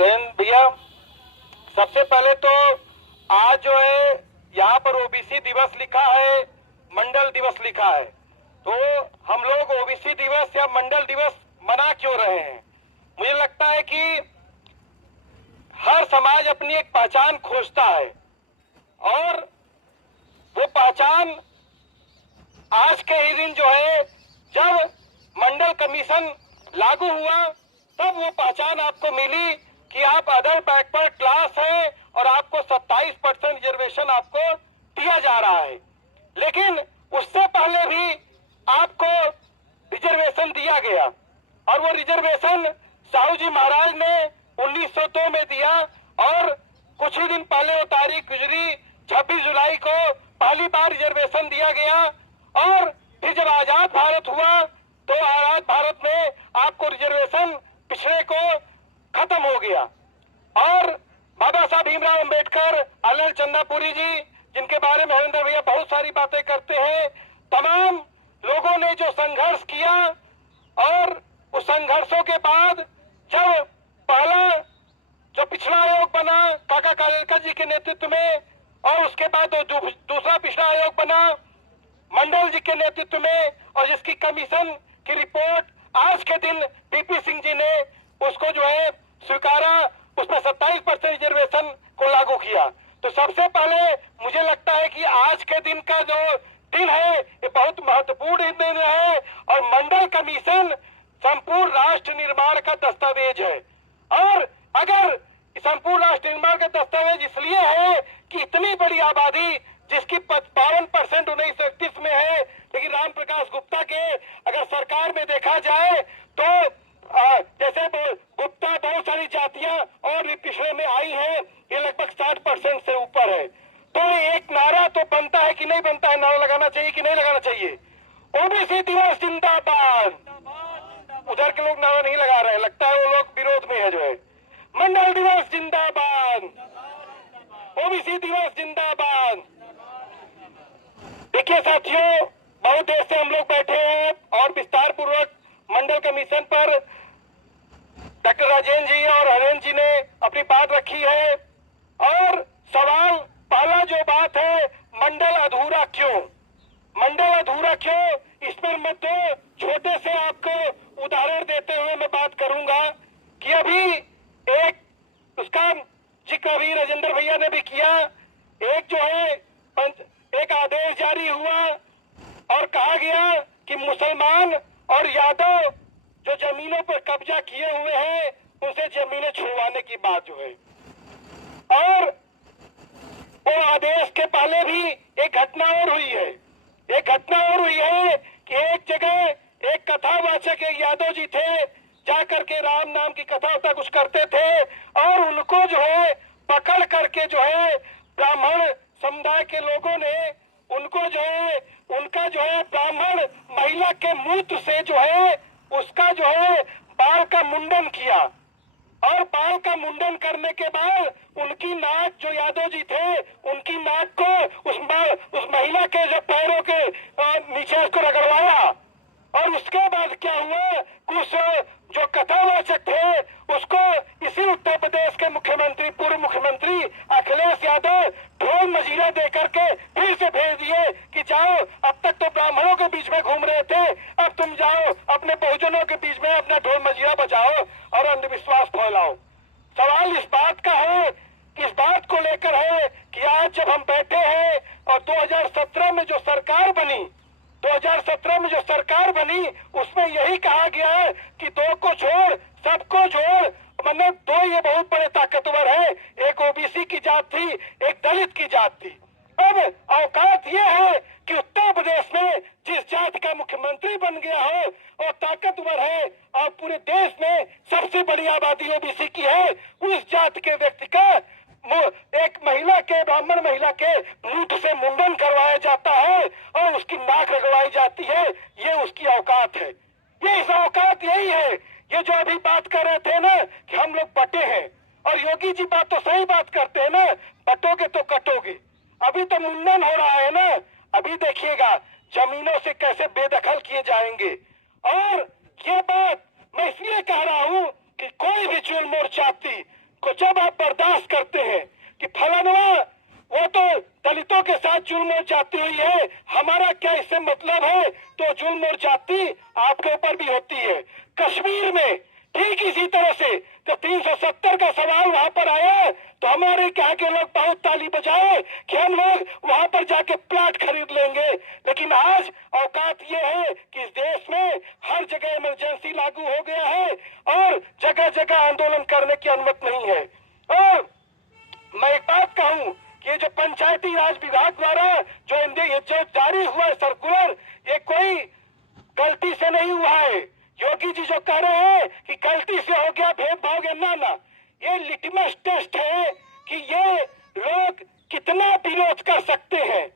राजेंद्र भैया, सबसे पहले तो आज जो है यहाँ पर ओबीसी दिवस लिखा है, मंडल दिवस लिखा है, तो हम लोग ओबीसी दिवस या मंडल दिवस मना क्यों रहे हैं? मुझे लगता है कि हर समाज अपनी एक पहचान खोजता है और वो पहचान आज के ही दिन जो है, जब मंडल कमीशन लागू हुआ तब वो पहचान आपको मिली कि आप अदर बैकवर्ड क्लास है और आपको 27% रिजर्वेशन आपको दिया जा रहा है। लेकिन उससे पहले भी आपको रिजर्वेशन दिया गया और वो रिजर्वेशन साहू जी महाराज ने 1902 में दिया और कुछ ही दिन पहले वो तारीख गुजरी 26 जुलाई को पहली बार रिजर्वेशन दिया गया। और फिर जब आजाद भारत हुआ तो आजाद भारत में आपको रिजर्वेशन पिछड़े को खत्म हो गया। और बाबा साहब भीमराव अंबेडकर, अल्ल चंदापुरी जी, जिनके बारे में हरिंदर भैया बहुत सारी बातें करते हैं, तमाम लोगों ने जो संघर्ष किया और उस संघर्षों के बाद जब पहला जो पिछड़ा आयोग बना काका कालेलकर जी के नेतृत्व में और उसके बाद दूसरा पिछड़ा आयोग बना मंडल जी के नेतृत्व में और जिसकी कमीशन की रिपोर्ट आज के दिन पीपी सिंह जी ने उसको जो है स्वीकारा, उसमें 27% रिजर्वेशन को लागू किया। तो सबसे पहले मुझे लगता है कि आज के दिन का जो दिन है ये बहुत महत्वपूर्ण दिन है और मंडल कमीशन संपूर्ण राष्ट्र निर्माण का दस्तावेज है। और अगर संपूर्ण राष्ट्र निर्माण का दस्तावेज इसलिए है कि इतनी बड़ी आबादी जिसकी 52% 1931 में है, लेकिन राम प्रकाश गुप्ता के अगर सरकार में देखा जाए तो जैसे गुप्ता बहुत सारी जातियां और भी पिछड़े में आई हैं, ये लगभग 60% से ऊपर है। तो एक नारा तो बनता है कि नहीं बनता है, नारा लगाना चाहिए कि नहीं लगाना चाहिए? ओबीसी दिवस जिंदाबाद। उधर के लोग नारा नहीं लगा रहे, लगता है वो लोग विरोध में है जो है। मंडल दिवस जिंदाबाद, ओबीसी दिवस जिंदाबाद। देखिए साथियों, बहुत देर से हम लोग बैठे हैं और विस्तार पूर्वक मंडल कमीशन पर डॉक्टर राजेंद्र जी और हरेंद्र जी ने अपनी बात रखी है। और सवाल पहला जो बात है, मंडल अधूरा क्यों? मंडल अधूरा क्यों, इस पर मैं तो छोटे से आपको उदाहरण देते हुए मैं बात करूंगा कि अभी एक उसका जिक्र अभी राजेंद्र भैया ने भी किया। एक जो है एक आदेश जारी हुआ और कहा गया कि मुसलमान और यादव जो जमीनों पर कब्जा किए हुए हैं उनसे जमीनें छुड़वाने की बात जो है। और वो आदेश के पहले भी एक घटना और हुई है, एक घटना और हुई है कि एक जगह एक कथावाचक एक यादव जी थे, जाकर के राम नाम की कथा होता कुछ करते थे और उनको जो है पकड़ करके जो है ब्राह्मण समुदाय के लोगों ने उनको जो है उनका जो है ब्राह्मण महिला के मूत्र से जो है उसका जो है बाल का मुंडन किया। और बाल का मुंडन करने के बाद उनकी नाक, जो यादव जी थे उनकी नाक को उस महिला के जो पैरों के नीचे उसको रगड़वाया। और उसके बाद क्या हुआ, कुछ जो कथावाचक थे उसको इसी उत्तर प्रदेश के मुख्यमंत्री, पूर्व मुख्यमंत्री अखिलेश यादव ढोल मजीरा दे करके फिर से भेज दिए कि जाओ, अब तक तो ब्राह्मणों के बीच में घूम रहे थे, अब तुम जाओ अपने बहुजनों के बीच में अपना ढोल मजीरा बजाओ और अंधविश्वास फैलाओ। सवाल इस बात का है, इस बात को लेकर है कि आज जब हम बैठे हैं और 2017 में जो सरकार बनी, 2017 में जो सरकार बनी उसमें यही कहा गया है कि दो को छोड़ सबको जोड़, मतलब दो ये बहुत बड़े ताकतवर है, एक ओबीसी की जात थी, एक दलित की जात थी। अब औकात ये है कि उत्तर प्रदेश में जिस जात का मुख्यमंत्री बन गया हो और ताकतवर है और पूरे देश में सबसे बड़ी आबादी ओबीसी की है, उस जात के व्यक्ति का एक महिला के, ब्राह्मण महिला के मूठ से मुंडन करवाया जाता है और उसकी नाक रगड़वाई जाती है। ये उसकी औकात है, ये इस औकात यही है। ये जो अभी बात कर रहे थे ना कि हम लोग बटे हैं, और योगी जी बात तो सही बात करते हैं ना, बटोगे तो कटोगे। अभी तो मुंडन हो रहा है ना, अभी देखिएगा जमीनों से कैसे बेदखल किए जाएंगे। और ये बात मैं इसलिए कह रहा हूँ कि कोई भी चुल मोर्चाती तो जब आप बर्दाश्त करते हैं कि फलाना वो तो दलितों के साथ जुल्म और जाती हुई है, हमारा क्या इससे मतलब है, तो जुल्म और जाति आपके ऊपर भी होती है। कश्मीर में ठीक इसी तरह से जब 370 का सवाल वहां पर आया तो हमारे यहाँ के लोग बहुत ताली बजाए कि हम लोग वहां पर जाके प्लाट खरीद लेंगे। लेकिन आज औकात ये है कि इस देश में हर जगह इमरजेंसी लागू हो गया है और जगह जगह आंदोलन करने की अनुमति नहीं है। और मैं एक बात कहूं कि ये जो पंचायती राज विभाग द्वारा जो जारी हुआ है सर्कुलर, ये कोई गलती से नहीं हुआ है। योगी जी जो कह रहे हैं कि गलती से हो गया, भेदभाव गया, ना ना, ये लिटमस टेस्ट है कि ये लोग कितना विरोध कर सकते हैं।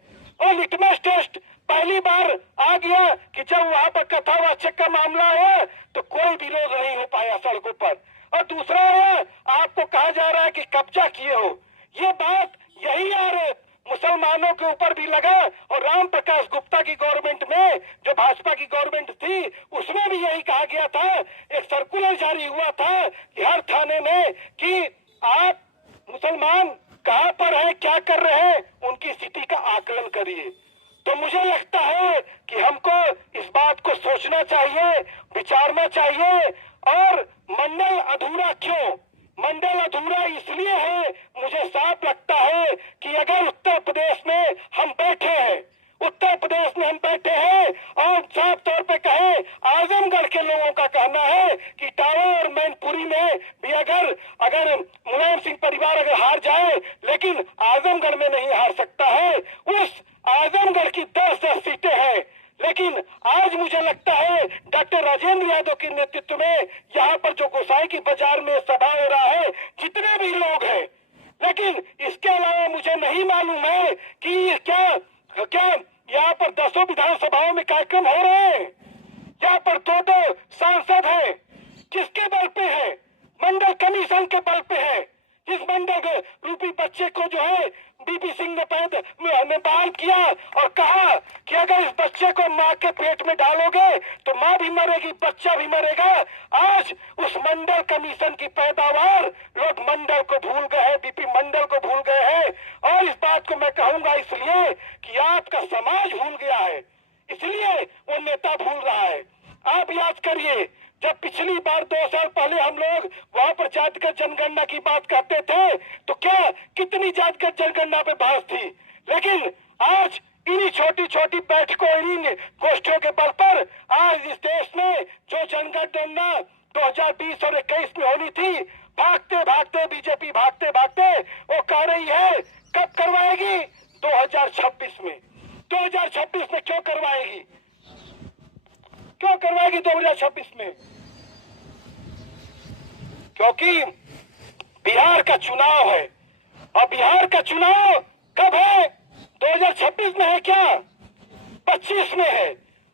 और लिटमस टेस्ट पहली बार आ गया कि जब वहां पर कथावाचक का मामला है तो कोई विरोध नहीं हो पाया सड़कों पर। और दूसरा है, आपको कहा जा रहा है कि कब्जा किए हो, ये बात यही आरोप मुसलमानों के ऊपर भी लगा और राम प्रकाश गुप्ता की गवर्नमेंट में, जो भाजपा की गवर्नमेंट थी, उसमें भी यही कहा गया था। एक सर्कुलर जारी हुआ था कि हर थाने में कि आप मुसलमान कहां पर हैं, क्या कर रहे हैं, उनकी स्थिति का आकलन करिए। तो मुझे लगता है कि हमको इस बात को सोचना चाहिए, विचारना चाहिए। और मंडल अधूरा क्यों? मंडल अधूरा इसलिए है, मुझे साफ लगता है कि अगर उत्तर प्रदेश में हम बैठे हैं, उत्तर प्रदेश में हम बैठे हैं और साफ तौर पे कहें, आजमगढ़ के लोगों का कहना है कि टावा और मैनपुरी में भी अगर मुलायम सिंह परिवार अगर हार जाए, लेकिन आजमगढ़ में नहीं हार सकता है। उस आजमगढ़ की 10 सीटें हैं, लेकिन आज मुझे लगता है डॉक्टर राजेंद्र यादव के नेतृत्व में यहाँ पर जो गोसाई की बाजार में सभा हो रहा है, जितने भी लोग हैं, लेकिन इसके अलावा मुझे नहीं मालूम है कि क्या यहाँ पर 10 विधानसभाओं में कार्यक्रम हो रहे हैं। यहाँ पर 2 सांसद हैं, किसके बल पे है? मंडल कमीशन के बल पे है। इस मंडल रूपी बच्चे को जो है बीपी सिंह ने बहाल किया और कहा कि अगर इस बच्चे को मां के पेट में डालोगे तो मां भी मरेगी, बच्चा भी मरेगा। आज उस मंडल कमीशन की पैदावार लोग मंडल को भूल गए हैं, बीपी मंडल को भूल गए हैं। और इस बात को मैं कहूंगा इसलिए कि आपका समाज भूल गया है, इसलिए वो नेता भूल रहा है। आप याद करिए, जब पिछली बार 2 साल पहले हम लोग वहां पर जातिगत जनगणना की बात करते थे तो क्या कितनी जातिगत जनगणना पे बहस थी, लेकिन आज इन्हीं छोटी छोटी बैठकों, इन्हीं गोष्ठियों के बल पर आज इस देश में जो जनगणना 2020 और 21 में होनी थी, भागते भागते बीजेपी भागते भागते वो कह रही है कब करवाएगी? 2026 में। 2026 में क्यों करवाएगी? क्यों करवाएगी 2026 में? क्योंकि बिहार का चुनाव है। और बिहार का चुनाव कब है? 2026 में है क्या? 25 में है।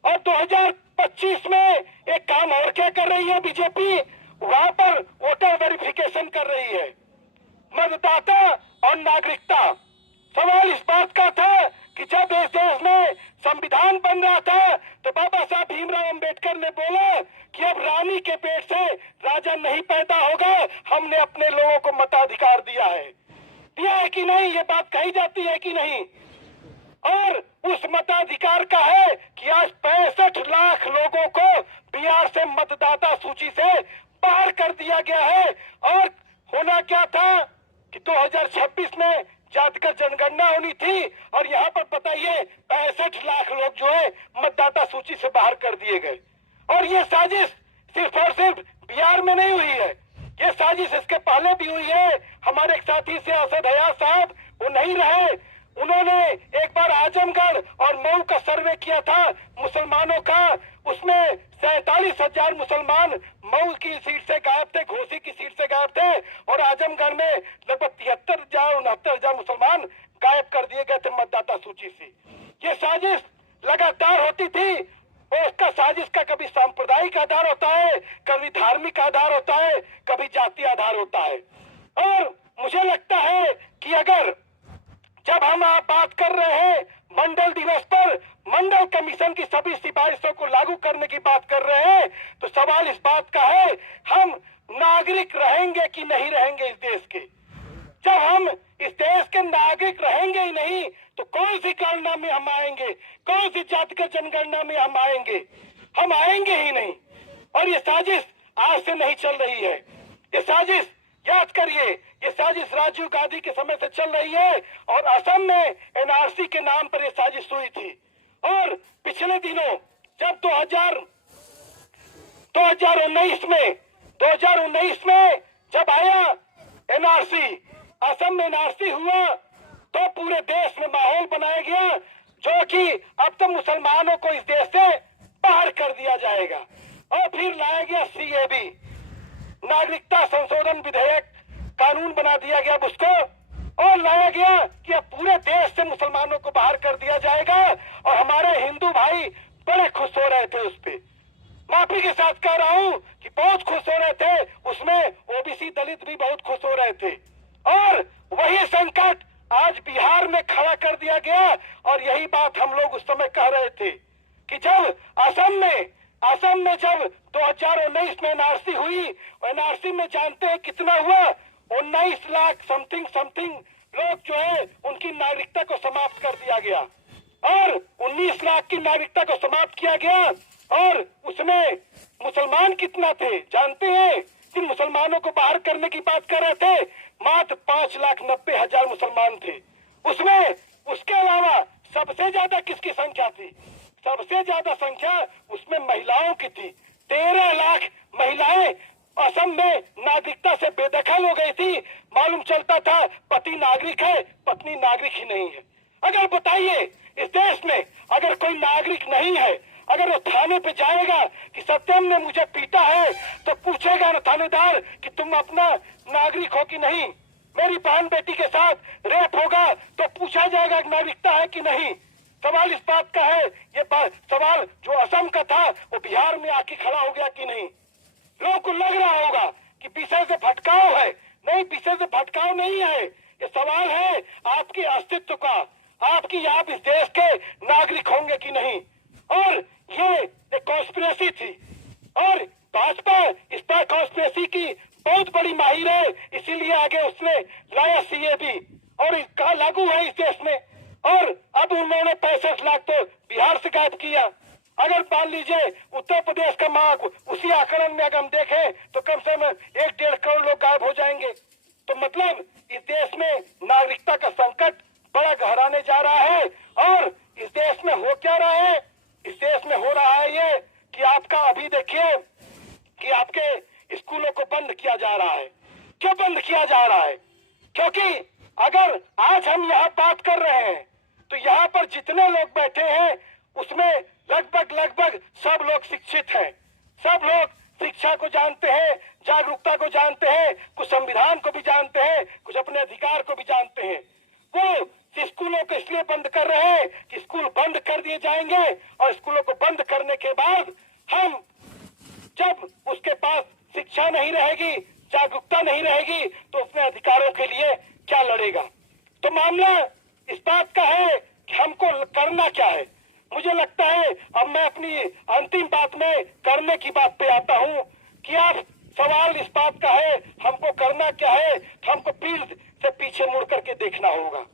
और 2025 में एक काम और क्या कर रही है बीजेपी? वहां पर वोटर वेरिफिकेशन कर रही है, मतदाता और नागरिकता। सवाल इस बात का था कि जब इस देश में संविधान बन रहा था तो बाबा साहब भीमराव अंबेडकर ने बोला कि अब रानी के पेट से राजा नहीं पैदा होगा, हमने अपने लोगों को मताधिकार दिया है कि नहीं? ये बात कही जाती है कि नहीं? और उस मताधिकार का है कि आज 65 लाख लोगों को बिहार से मतदाता सूची से बाहर कर दिया गया है। और होना क्या था कि 2026 में जातिगत जनगणना होनी थी और यहाँ पर बताइए 65 लाख लोग जो है मतदाता सूची से बाहर कर दिए गए। और ये साजिश सिर्फ और सिर्फ बिहार में नहीं हुई है, ये साजिश इसके पहले भी हुई है। हमारे एक साथी से असद हयात साहब, वो नहीं रहे, उन्होंने एक बार आजमगढ़ और मऊ का सर्वे किया था मुसलमानों का, उसमें 47,000 मुसलमान मऊ की सीट से गायब थे, घोसी की सीट से गायब थे, और आजमगढ़ में लगभग 73,000 69,000 मुसलमान गायब कर दिए गए थे मतदाता सूची से। ये साजिश लगातार होती थी और उसका साजिश का कभी सांप्रदायिक आधार होता है, कभी धार्मिक आधार होता है, कभी जाति आधार होता है। और मुझे लगता है कि अगर जब हम आप बात कर रहे हैं मंडल दिवस पर मंडल कमीशन की सभी सिफारिशों को लागू करने की बात कर रहे हैं, तो सवाल इस बात का है हम नागरिक रहेंगे कि नहीं रहेंगे। रहेंगे इस देश के। जब हम इस देश के नागरिक रहेंगे ही नहीं तो कौन सी गणना में हम आएंगे, कौन सी जातिगत जनगणना में हम आएंगे? हम आएंगे ही नहीं। और ये साजिश आज से नहीं चल रही है, ये साजिश याद करिए, ये साजिश राजीव गांधी के समय से चल रही है और असम में एनआरसी के नाम पर ये साजिश हुई थी। और पिछले दिनों जब 2019 में जब आया एनआरसी, असम में एनआरसी हुआ तो पूरे देश में माहौल बनाया गया जो कि अब तो मुसलमानों को इस देश से बाहर कर दिया जाएगा। और फिर लाया गया सीएबी, नागरिकता संशोधन विधेयक, कानून बना दिया गया उसको और लाया गया कि अब पूरे देश से मुसलमानों को बाहर कर दिया जाएगा। और हमारे हिंदू भाई बड़े खुश हो रहे थे उस पे, माफी के साथ कह रहा हूं कि बहुत खुश हो रहे थे, उसमें ओबीसी दलित भी बहुत खुश हो रहे थे। और वही संकट आज बिहार में खड़ा कर दिया गया। और यही बात हम लोग उस समय कह रहे थे कि जब असम में जब 2019 में एनआरसी हुई, एनआरसी में जानते हैं कितना हुआ? 19 लाख समथिंग लोग जो है उनकी नागरिकता को समाप्त कर दिया गया और 19 लाख की नागरिकता को समाप्त किया गया। और उसमें मुसलमान कितना थे जानते हैं? कि मुसलमानों को बाहर करने की बात कर रहे थे, मात्र 5,90,000 मुसलमान थे उसमें। उसके अलावा सबसे ज्यादा किसकी संख्या थी? सबसे ज्यादा संख्या उसमें महिलाओं की थी। 13 लाख महिलाएं असम में नागरिकता से बेदखल हो गई थी। मालूम चलता था पति नागरिक है, पत्नी नागरिक ही नहीं है। अगर बताइए इस देश में अगर कोई नागरिक नहीं है, अगर वो थाने पे जाएगा कि सत्यम ने मुझे पीटा है, तो पूछेगा ना थानेदार कि तुम अपना नागरिक हो कि नहीं? मेरी बहन बेटी के साथ रेप होगा तो पूछा जाएगा नागरिकता है कि नहीं? सवाल इस बात का है, ये सवाल जो असम का था वो बिहार में आके खड़ा हो गया कि नहीं? लोगों को लग रहा होगा कि विषय से भटकाव है, नहीं, विषय से भटकाव नहीं है। ये सवाल है आपके अस्तित्व का, आपकी आप इस देश के नागरिक होंगे कि नहीं। और ये कॉन्स्पिरेसी थी और भाजपा इस पर कॉन्स्पिरेसी की बहुत बड़ी माहिर है, इसीलिए आगे उसने लाया सीएबी और इसका लागू है इस देश में। और अब उन्होंने 65 लाख तो बिहार से गायब किया। अगर मान लीजिए उत्तर प्रदेश का मांग उसी आकलन में अगर हम देखें तो कम से कम 1-1.5 करोड़ लोग गायब हो जाएंगे। तो मतलब इस देश में नागरिकता का संकट बड़ा गहराने जा रहा है। और इस देश में हो क्या रहा है? इस देश में हो रहा है ये कि आपका अभी देखिए कि आपके स्कूलों को बंद किया जा रहा है। क्यों बंद किया जा रहा है? क्योंकि अगर आज हम यहाँ बात कर रहे हैं तो यहाँ पर जितने लोग बैठे हैं उसमें लगभग सब लोग शिक्षित हैं, सब लोग शिक्षा को जानते हैं, जागरूकता को जानते हैं, कुछ संविधान को भी जानते हैं, कुछ अपने अधिकार को भी जानते हैं। वो स्कूलों को इसलिए बंद कर रहे हैं कि स्कूल बंद कर दिए जाएंगे और स्कूलों को बंद करने के बाद हम जब उसके पास शिक्षा नहीं रहेगी, जागरूकता नहीं रहेगी तो अपने अधिकारों के लिए क्या लड़ेगा? तो मामला इस बात का है कि हमको करना क्या है। मुझे लगता है अब मैं अपनी अंतिम बात में करने की बात पे आता हूँ कि आप सवाल इस बात का है हमको करना क्या है। हमको फिर से पीछे मुड़ करके देखना होगा,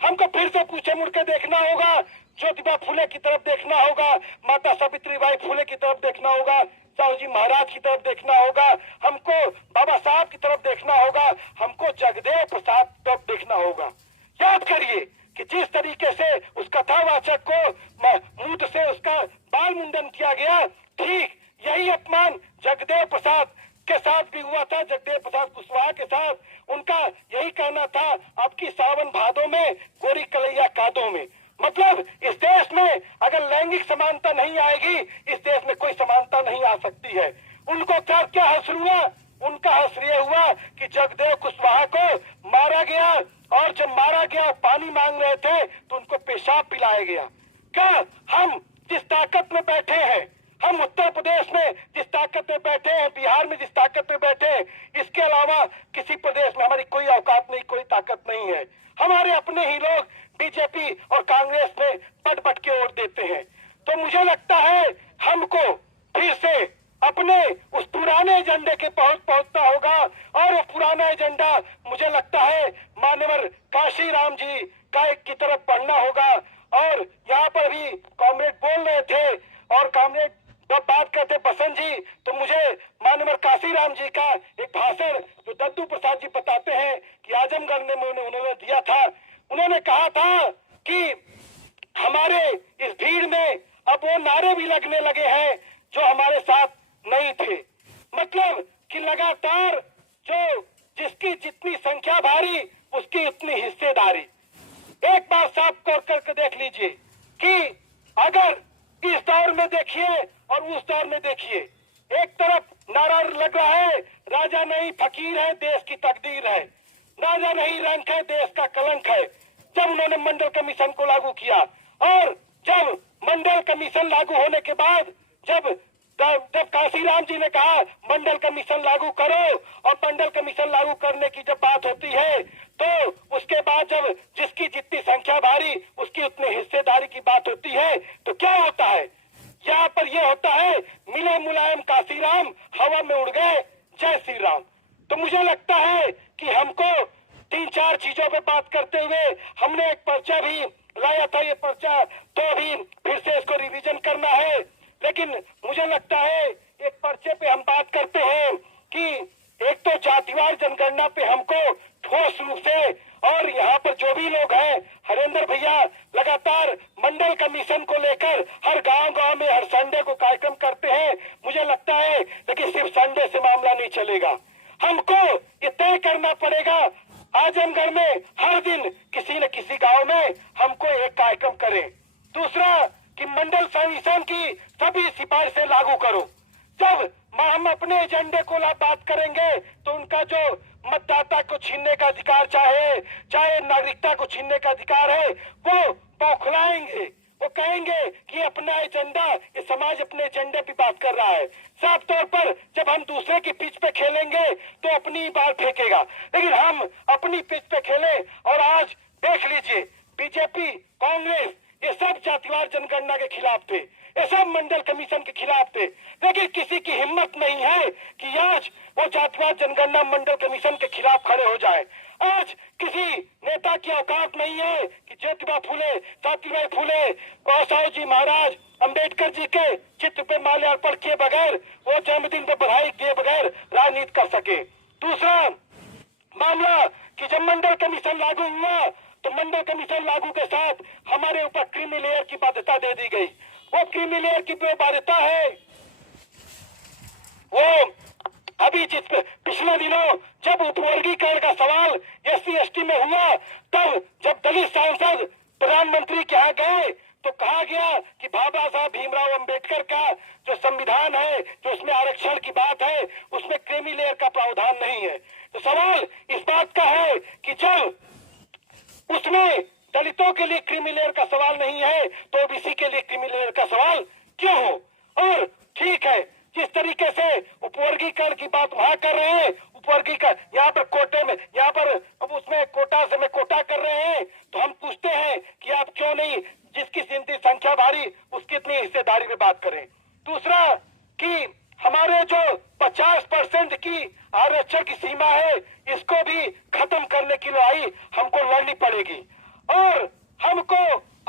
हमको फिर से पीछे मुड़ के देखना होगा, ज्योतिबा फुले की तरफ देखना होगा, माता सावित्रीबाई फुले की तरफ देखना होगा, साहू जी महाराज की तरफ देखना होगा, हमको बाबा साहब की तरफ देखना होगा, हमको जगदेव प्रसाद की तरफ देखना होगा। याद करिए कि जिस तरीके से उस कथावाचक को मूत से उसका बाल मुंडन किया गया, ठीक यही अपमान जगदेव प्रसाद के साथ भी हुआ था, जगदेव प्रसाद कुशवाहा के साथ। उनका यही कहना था अब की सावन भादों में गोरी कलैया कादों में। मतलब इस देश में अगर लैंगिक समानता नहीं आएगी, इस देश में कोई समानता नहीं आ सकती है। उनको क्या हश्र हुआ? उनका हश्र ये हुआ कि जगदेव कुशवाहा को मारा गया और जब मारा गया पानी मांग रहे थे तो उनको पेशाब पिलाया गया। क्या हम जिस ताकत में बैठे हैं, हम उत्तर प्रदेश में जिस ताकत में बैठे हैं, बिहार में जिस ताकत में बैठे हैं, इसके अलावा किसी प्रदेश में हमारी कोई औकात नहीं, कोई ताकत नहीं है। हमारे अपने ही लोग बीजेपी और कांग्रेस में बट के वोट देते हैं। तो मुझे लगता है हमको फिर से अपने उस पुराने एजेंडे के पहुंचता होगा। और वो पुराना एजेंडा मुझे लगता है मान्यवर काशी राम जी का की तरफ बढ़ना होगा। और यहाँ पर भी कॉमरेड बोल रहे थे और कॉमरेड जब बात करते बसंत जी, तो मुझे माननीय काशी राम जी का एक भाषण जो दद्दू प्रसाद जी बताते हैं कि आजमगढ़ में उन्होंने दिया था। उन्होंने कहा था कि हमारे इस भीड़ में अब वो नारे भी लगने लगे हैं जो हमारे साथ नहीं थे। मतलब कि लगातार जो जिसकी जितनी संख्या भारी उसकी उतनी हिस्सेदारी। एक बार साफ करके देख लीजिए कि अगर इस दौर में देखिए और उस दौर में देखिए, एक तरफ नारा लग रहा है राजा नहीं फकीर है देश की तकदीर है, राजा नहीं रंक है देश का कलंक है। जब उन्होंने मंडल कमीशन को लागू किया और जब मंडल कमीशन लागू होने के बाद जब काशीराम जी ने कहा मंडल कमीशन लागू करो और मंडल कमीशन लागू करने की जब बात होती है तो उसके बाद जब जिसकी जितनी संख्या भारी उसकी उतनी हिस्सेदारी की बात होती है तो क्या होता है? यहाँ पर यह होता है मिले मुलायम काशीराम हवा में उड़ गए जय श्री राम। तो मुझे लगता है कि हमको 3-4 चीजों पे बात करते हुए हमने एक पर्चा भी लाया था। ये पर्चा तो अभी फिर से इसको रिवीजन करना है, लेकिन मुझे लगता है एक पर्चे पे हम बात करते हैं कि एक तो जातिवार जनगणना पे हमको ठोस रूप से, और यहाँ पर जो भी लोग हैं हरेंद्र भैया लगातार मंडल कमीशन को लेकर हर गांव में हर संडे को कार्यक्रम करते हैं। मुझे लगता है लेकिन सिर्फ संडे से मामला नहीं चलेगा, हमको ये तय करना पड़ेगा आजमगढ़ में हर दिन किसी न किसी गांव में हमको एक कार्यक्रम करें। दूसरा कि मंडल कमीशन की सभी सिफारिशें लागू करो। जब हम अपने एजेंडे को बात करेंगे तो उनका जो मतदाता को छीनने का अधिकार चाहे नागरिकता को छीनने का अधिकार है वो बौखलाएंगे। वो कहेंगे कि अपना एजेंडा, ये समाज अपने एजेंडे पे बात कर रहा है। साफ तौर पर जब हम दूसरे की पिच पे खेलेंगे तो अपनी बाल फेंकेगा, लेकिन हम अपनी पिच पे खेलें। और आज देख लीजिए बीजेपी कांग्रेस ये सब जातिवार जनगणना के खिलाफ थे, ये सब मंडल कमीशन के खिलाफ थे, लेकिन किसी की हिम्मत नहीं है कि आज वो जातिवार जनगणना मंडल कमीशन के खिलाफ खड़े हो जाए। आज किसी नेता की औकात नहीं है कि ज्योतिबा फूले, सावित्रीबाई फूले, साहू जी महाराज, अंबेडकर जी के चित्र पे माल्यार्पण किए बगैर, वो जन्मदिन पे बधाई किए बगैर राजनीति कर सके। दूसरा मामला कि जब मंडल कमीशन लागू हुआ तो मंडल कमीशन लागू के साथ हमारे ऊपर क्रीमी लेयर की बाध्यता दे दी गई। वो क्रीमी लेयर की जो बाध्यता है वो अभी पिछले दिनों जब उपवर्गीकरण का सवाल SC/ST में हुआ, तब जब दलित सांसद प्रधानमंत्री के यहाँ गए तो कहा गया कि बाबा साहब भीमराव अंबेडकर का जो संविधान है, जो उसमें आरक्षण की बात है, उसमें क्रीमी लेयर का प्रावधान नहीं है। तो सवाल इस बात का है कि जब उसमें दलितों के लिए क्रीमी लेयर का सवाल नहीं है तो ओबीसी के लिए क्रीमी लेयर का सवाल क्यों हो? और ठीक है, जिस तरीके से उपवर्गीकरण की बात वहां कर रहे हैं, उपवर्गीकरण यहाँ पर कोटे में, यहाँ पर अब उसमें कोटा से में कोटा कर रहे हैं, तो हम पूछते हैं कि आप क्यों नहीं जिसकी जितनी संख्या भारी उसकी इतनी हिस्सेदारी में बात करें। दूसरा कि हमारे जो 50% की आरक्षण की सीमा है इसको भी खत्म करने की लड़ाई हमको लड़नी पड़ेगी। और हमको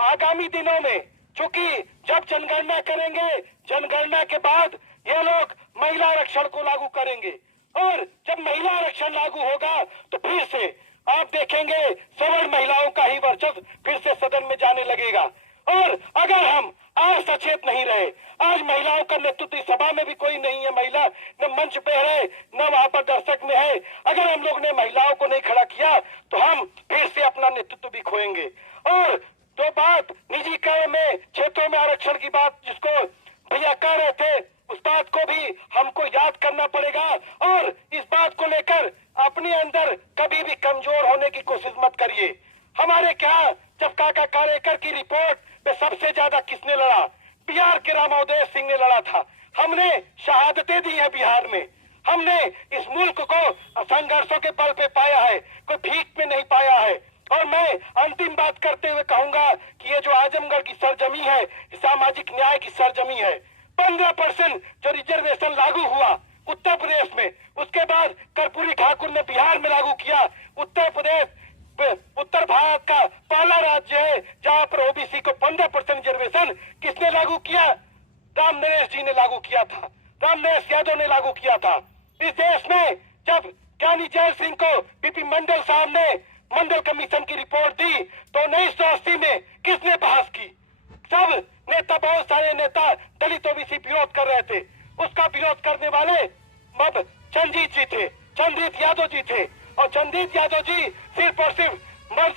आगामी दिनों में, चूंकि जब जनगणना करेंगे, जनगणना के बाद ये लोग महिला आरक्षण को लागू करेंगे, और जब महिला आरक्षण लागू होगा तो फिर से आप देखेंगे सवर्ण महिलाओं का ही वर्चस्व फिर से सदन में जाने लगेगा। और अगर हम आज सचेत नहीं रहे, आज महिलाओं का नेतृत्व सभा में भी कोई नहीं है, महिला न मंच पे है न वहां पर दर्शक में है, अगर हम लोग ने महिलाओं को नहीं खड़ा किया तो हम फिर से अपना नेतृत्व भी खोएंगे। और जो बात निजीकरण में क्षेत्रों में आरक्षण की बात जिसको भैया कह रहे थे, उस बात को भी हमको याद करना पड़ेगा। और इस बात को लेकर अपने अंदर कभी भी कमजोर होने की कोशिश मत करिए। हमारे क्या जब काका कालेकर की रिपोर्ट पे सबसे ज्यादा किसने लड़ा? बिहार के रामोदय सिंह ने लड़ा था। हमने शहादतें दी है बिहार में, हमने इस मुल्क को संघर्षों के बल पे पाया है, कोई भीख में नहीं पाया है। और मैं अंतिम बात करते हुए कहूंगा कि ये जो आजमगढ़ की सरजमी है, सामाजिक न्याय की सरजमी है, 15% जो रिजर्वेशन लागू हुआ उत्तर प्रदेश में, उसके बाद कर्पूरी ठाकुर ने बिहार में लागू किया। उत्तर प्रदेश उत्तर भारत का पहला राज्य है जहां पर ओबीसी को 15% रिजर्वेशन किसने लागू किया? राम नरेश जी ने लागू किया था, राम नरेश यादव ने लागू किया था। इस देश में जब ज्ञानी जैल सिंह को बीपी मंडल साहब ने मंडल कमीशन की रिपोर्ट दी तो 1980 में किसने बहस की? सब नेता, बहुत सारे नेता दलित ओबीसी विरोध कर रहे थे। उसका विरोध करने वाले अब चंद्रजीत जी थे, चंद्रजीत यादव जी थे। और चंद्रजीत यादव जी सिर्फ और सिर्फ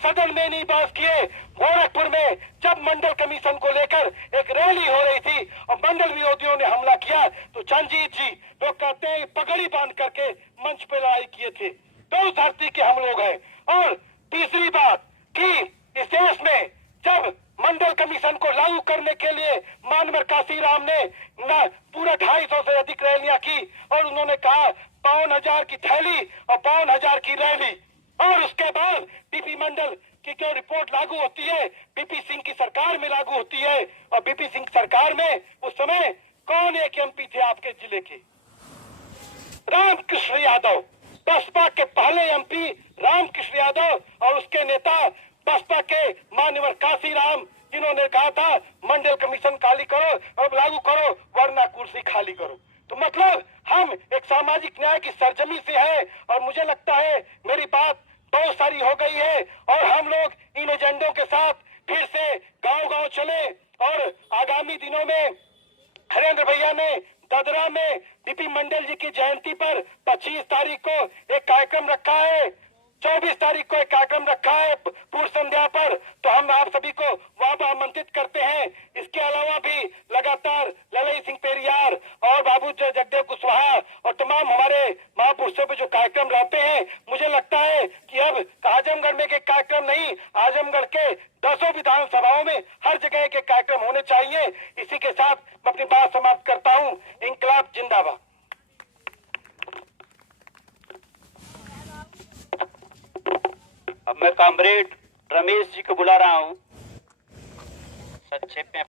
सदन में नहीं बहस किए, गोरखपुर में जब मंडल कमीशन को लेकर एक रैली हो रही थी और मंडल विरोधियों ने हमला किया तो चंद्रजीत जी, लोग कहते हैं पगड़ी बांध करके मंच पर लड़ाई किए थे। तो उस धरती के हम लोग हैं। और तीसरी बात कि इस देश में जब मंडल कमीशन को लागू करने के लिए मानवर काशीराम ने पूरा 250 से अधिक रैलियां की और उन्होंने कहा 52,000 की थैली और 52,000 की रैली। और उसके बाद बीपी मंडल की जो रिपोर्ट लागू होती है बीपी सिंह की सरकार में लागू होती है। और बीपी सिंह सरकार में उस समय कौन एक एमपी थे आपके जिले के? रामकृष्ण यादव, बसपा के पहले एमपी रामकृष्ण यादव और उसके नेता बसपा के मान्यवर काशीराम, जिन्होंने कहा था मंडल कमीशन खाली करो और लागू करो वरना कुर्सी खाली करो। तो मतलब हम एक सामाजिक न्याय की सरजमी से है और मुझे लगता है मेरी बात बहुत सारी हो गई है और हम लोग इन एजेंडों के साथ फिर से गांव-गांव चले। और आगामी दिनों में हरेंद्र भैया ने ददरा में बीपी मंडल जी की जयंती पर 25 तारीख को एक कार्यक्रम रखा है, 24 तारीख को एक कार्यक्रम रखा है पूर्व संध्या पर। तो हम आप सभी को वहां आमंत्रित करते हैं। इसके अलावा भी लगातार ललई सिंह पेरियार और बाबू जगदेव कुशवाहा और तमाम हमारे महापुरुषों पे जो कार्यक्रम रहते हैं, मुझे लगता है कि अब आजमगढ़ में एक कार्यक्रम नहीं, आजमगढ़ के 10 विधानसभाओं में हर जगह के कार्यक्रम होने चाहिए। इसी के साथ मैं अपनी बात समाप्त करता हूँ। इंकलाब जिंदाबाद। अब मैं कॉमरेड रमेश जी को बुला रहा हूँ। संक्षेप में